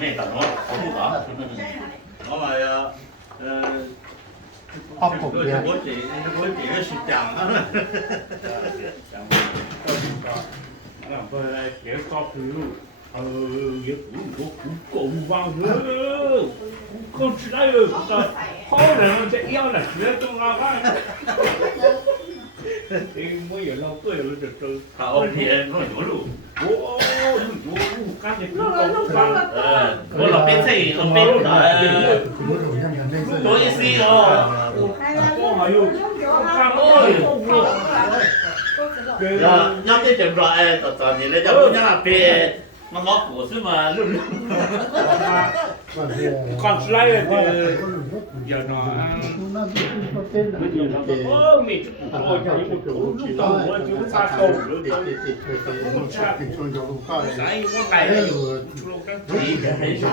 没打着，不打。我嘛呀，我这个是讲啊。不来别搞朋友，也不忙了，不搞起来哟，好人这样的学懂啊吧？我有老婆有这种，好天我有路，我感觉不搞我老边这我边的，多意思哦。我还有干嘛哟？要这种说哎，到你那叫不让别，我股市嘛，路。搞起来的，要那。哦，没我家有个狗，知道我就打狗了，咱有我买的有，一个很少，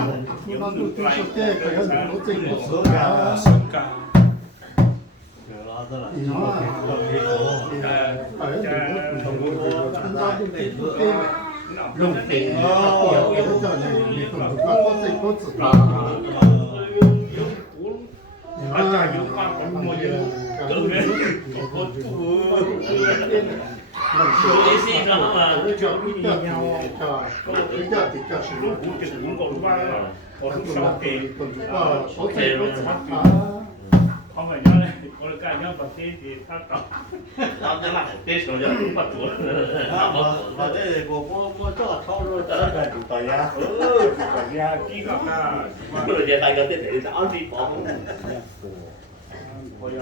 用肥哦，你怎么搞我这个子啊？大家有办法么有？都没有，多意思干嘛？他们家嘞，我干娘把爹爹他搞，然后那别说叫不多了，我这我照抄着这个就大家，大家几个啊？不是大家在这里安利包。我要。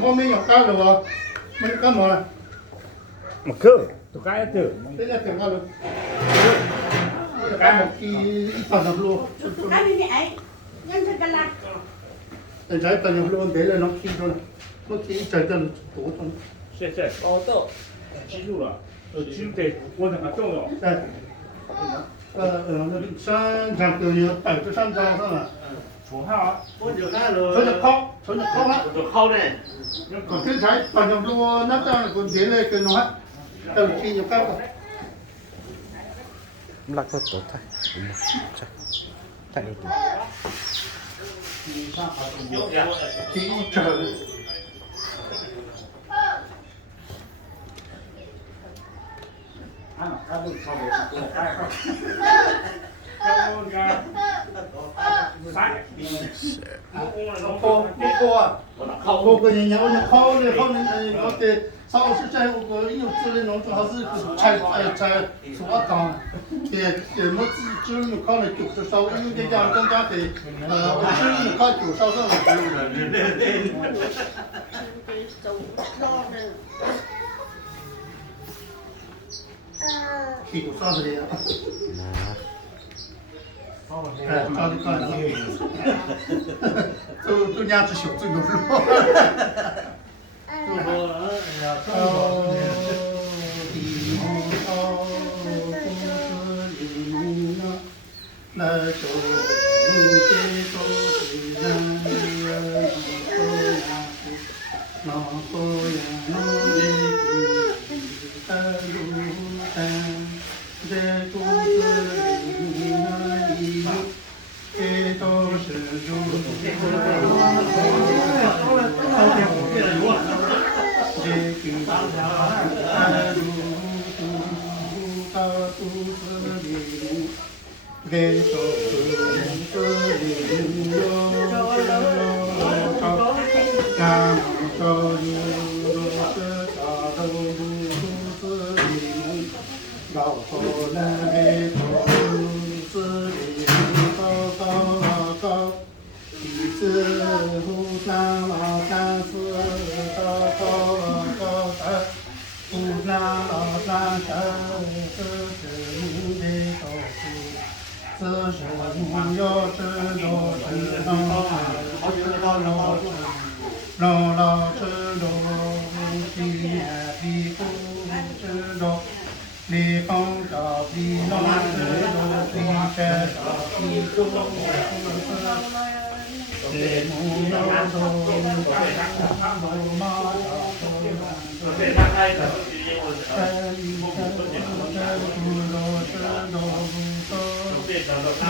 我没有干了我，没干嘛了？没够，都干得了。现在等下了，干去半条路。哎，人这个啦。现在半条路没了，能去着了，我去在这里多着。是，哦到，记住了，记住的，我那个重要。哎，那山上都有摆着山庄上了。说好，我就看了，从这靠嘛，就靠呢。我刚才半条路那张个别来跟我，都去就干了。lạc có tốt thôi tại được Chỉ chờ cô cái nhà nhau khâu này có thể sau sự chạy của cái yêu thương này nó cho是chạy số con thì mất chứ nó khâu này chụp sau những cái nhà con gia thì chứ nó khâu chụp sau sau thì chụp sau rồi到底干什么？都伢子小最有时候。就说哎呀，那就路接都是人呀，那后呀路的路单，这肚子里那里有，这都是路。给手这里有干手有是大头子里老婆那给头子里高一次胡三老三四高胡三老三是的头此时无有知路是龙老知路地地不知路离风照地龙知路地山照地公是木有路马照对，他开的是英文的，就变成了他。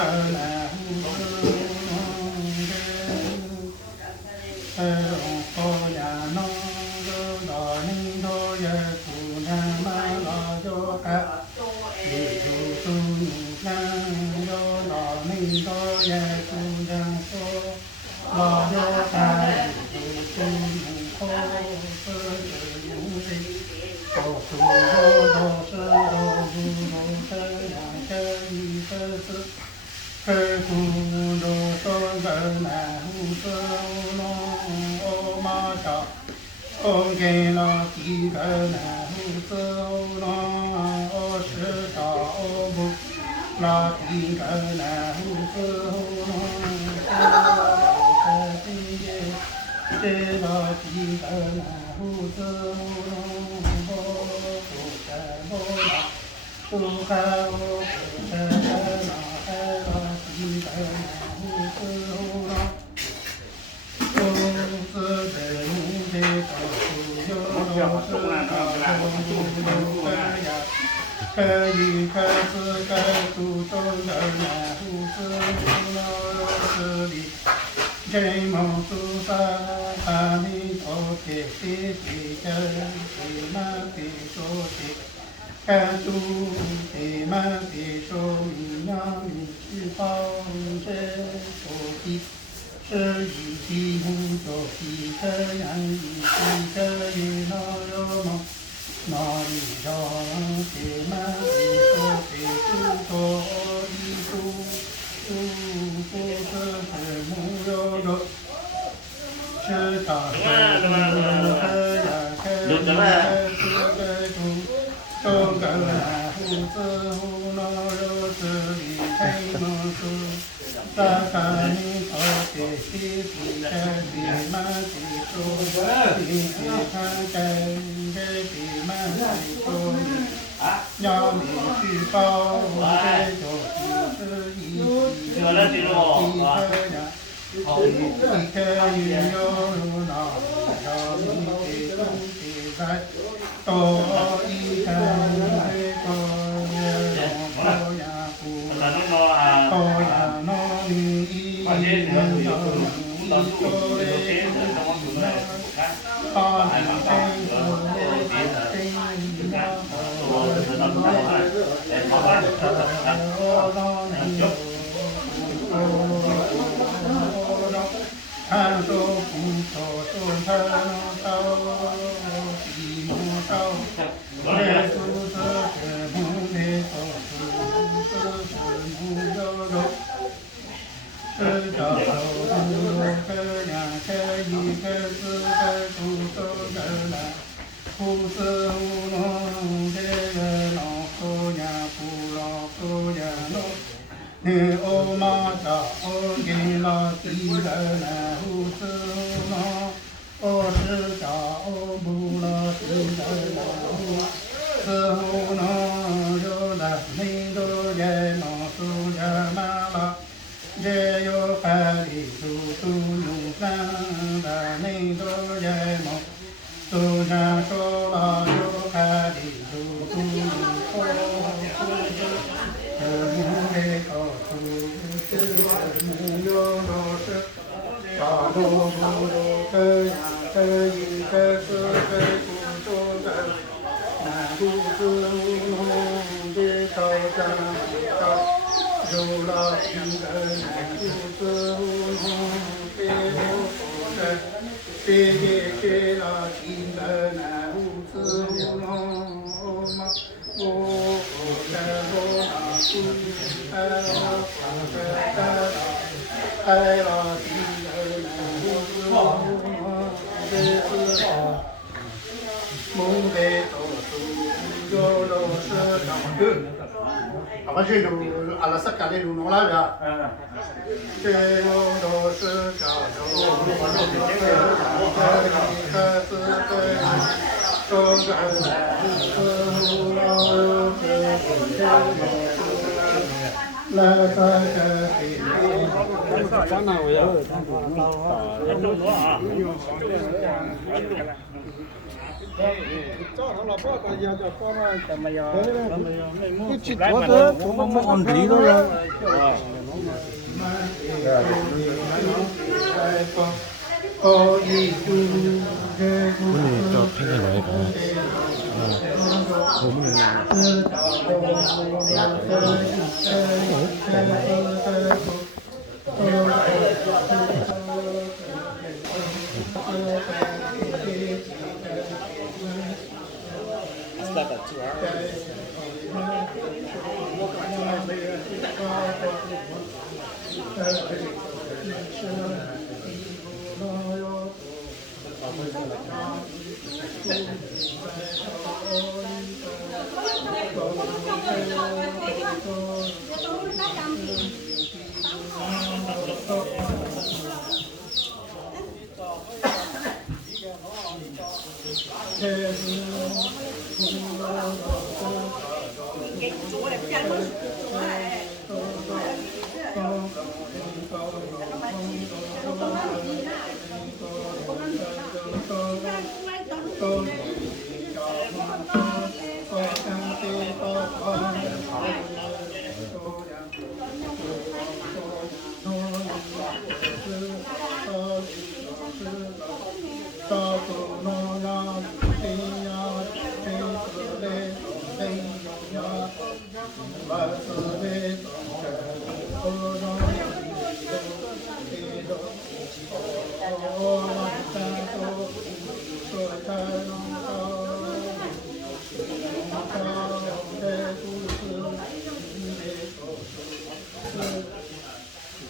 온 리더라.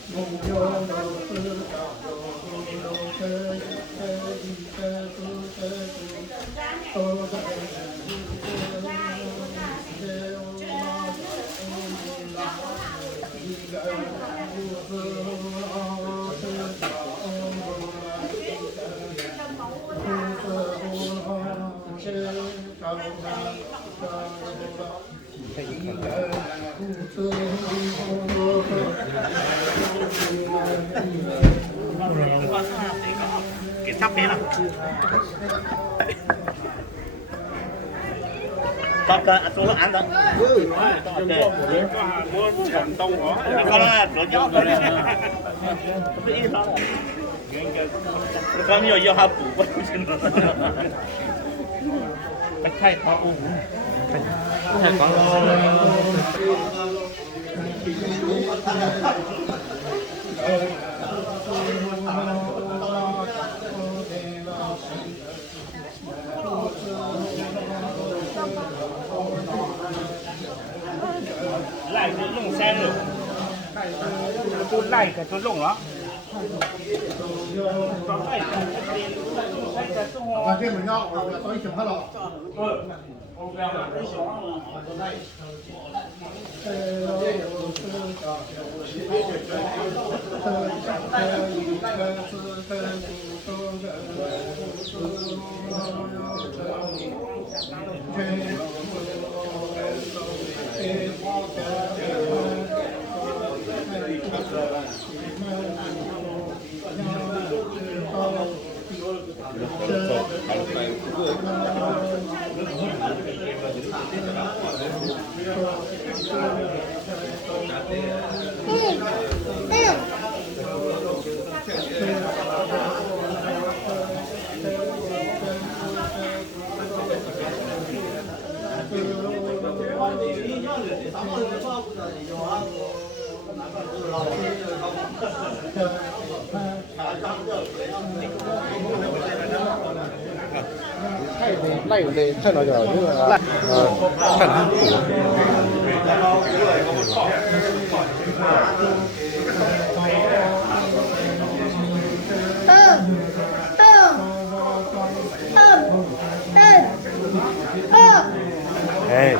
문이 저 팽이 나이가. Cái sắp bé nào Tóc cả, tôi ăn đó. Con là chỗ gió rồi đấy. Con nhiều do hấp phụ Cách thay tháo ủ. Thay có lại cái lồng sen rồi tôi lại cái tôi lồng đó và cái mình ngọ là tôi chụp hết rồi này để thay nó giờ như là thần hăng của Hey.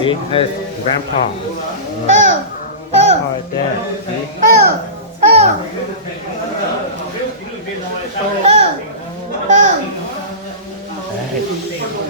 See, that's grandpa. Grandpa is dead. See? Hãy subscribe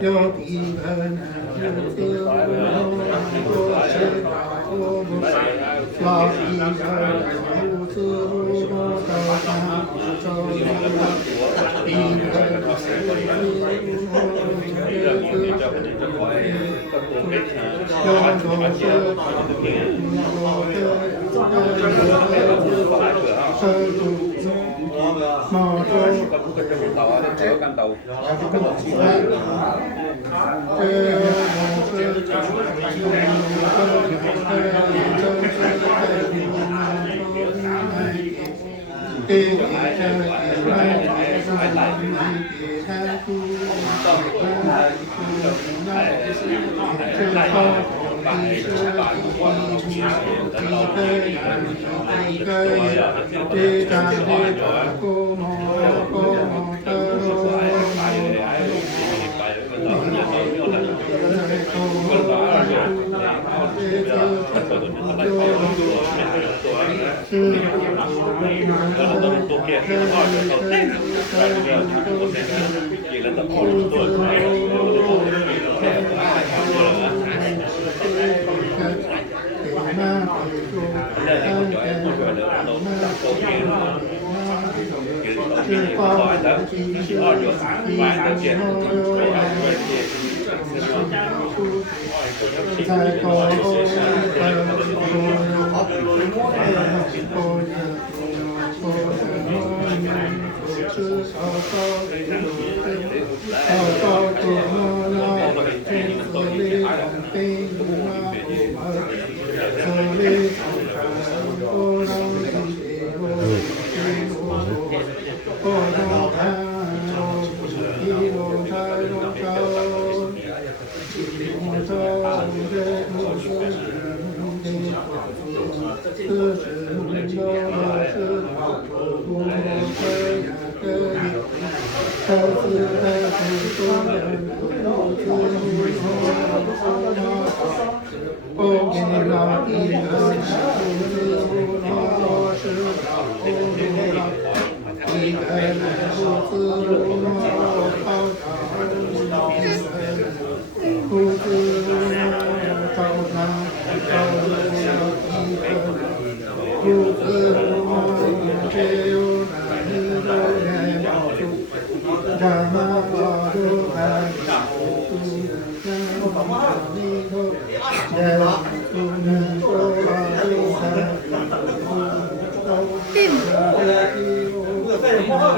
cho kênh Ghiền Mì Gõ để không bỏ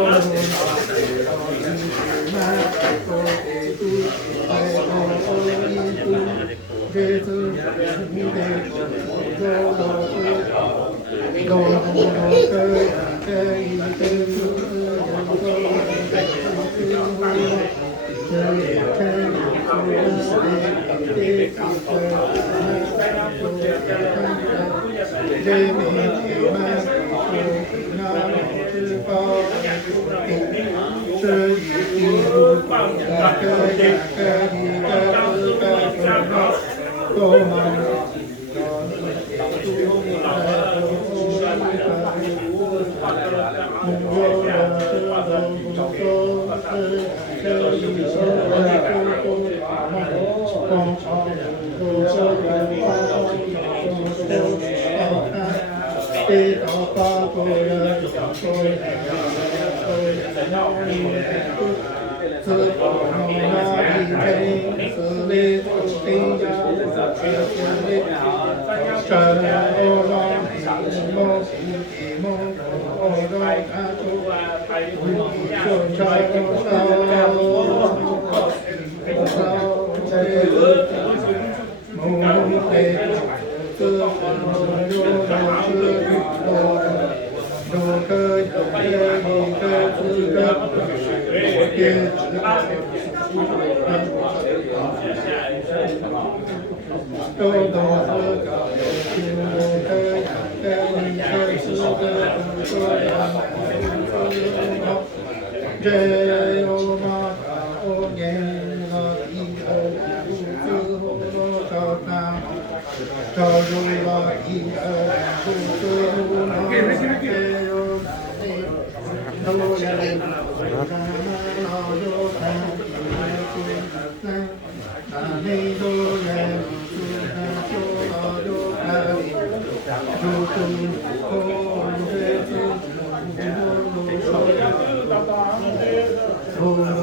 lỡ Hãy subscribe cho kênh Ghiền Mì Gõ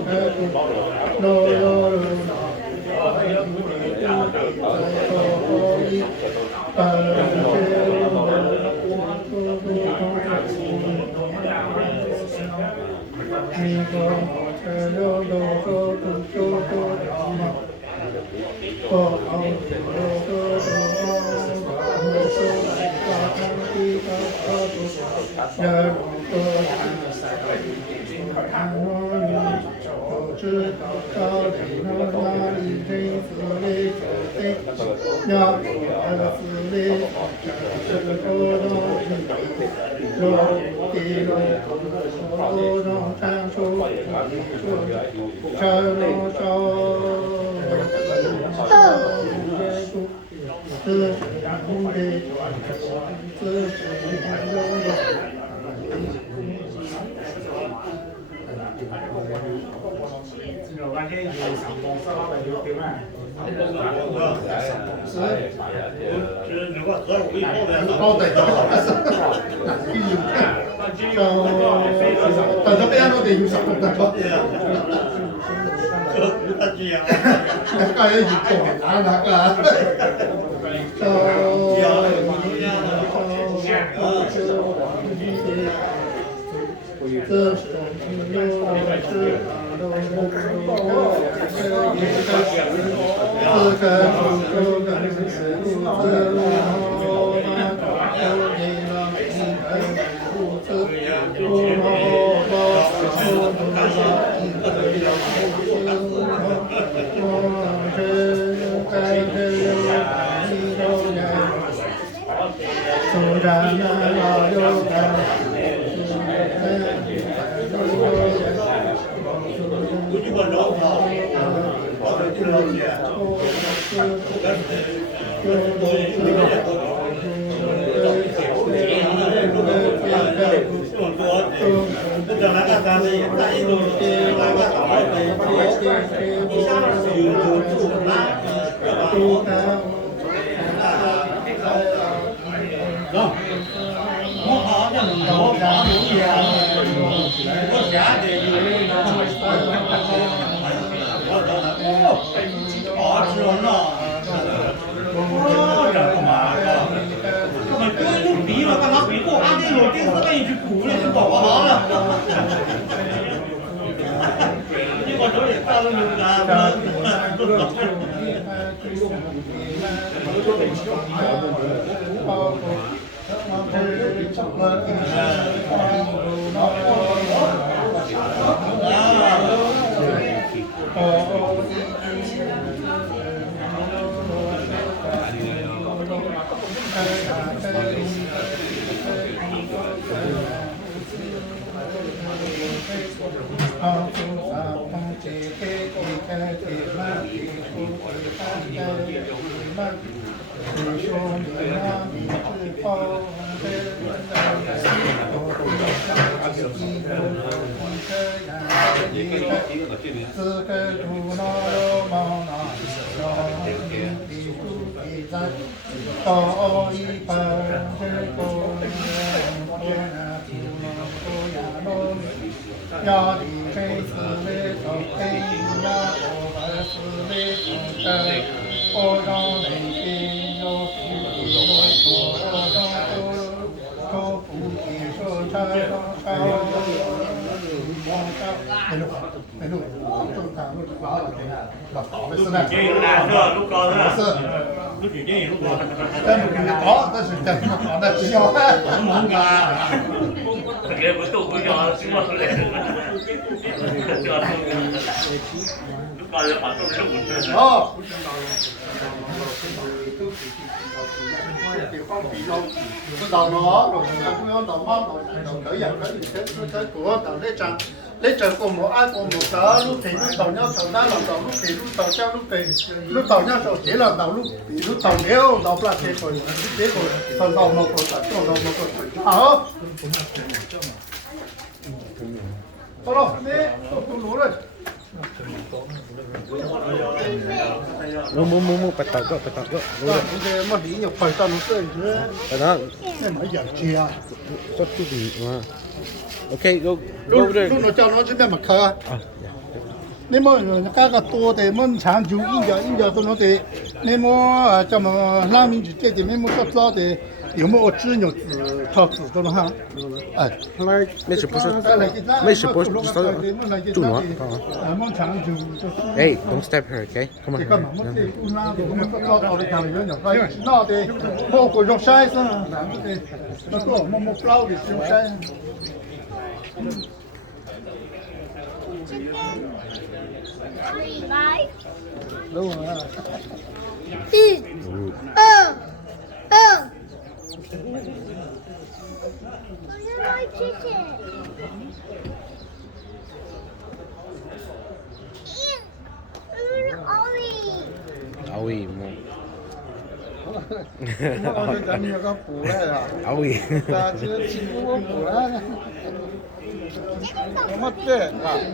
để không bỏ lỡ 苏然那有干，đầu nó rồi chúng nó đầu mong đầu khởi dạng khởi cái của đầu lấy chờ cùng một ai cùng một đó lúc thì lúc đầu nhau đầu đá làm đầu lúc thì lúc đầu treo lúc đầu nhau đầu chế làm đầu lúc đầu nếu đầu là chế rồi chế rồi phần đầu một rồi phần đầu một rồi hả? Thôi rồi, đi, tôi lú rồi. Mua bạch tàu cơ. Bây mà đi nhập phải tao nó chơi chứ. Đó. Nên nói giờ chia. Có chút gì mà. Ok, go there. Lúc nó cho nó chứ đem mà khờ. Nếu mà các cái tour thì mình sáng chủ in giờ tôi nói thì nếu mà cho mà làm mình chỉ thì nếu mà có lo thì有没有资有套子的了哈？哎，来，没事不是住哪？我常就 Hey, don't step here, okay? Come on. 这个嘛，我这不拿的，我们不老早的讲的，有两个那的，我会用筛子，那个我不老的用筛。đúng rồi. Aui mo. Aui.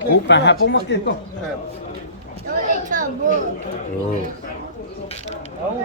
Upa hapo mo kito. Aui.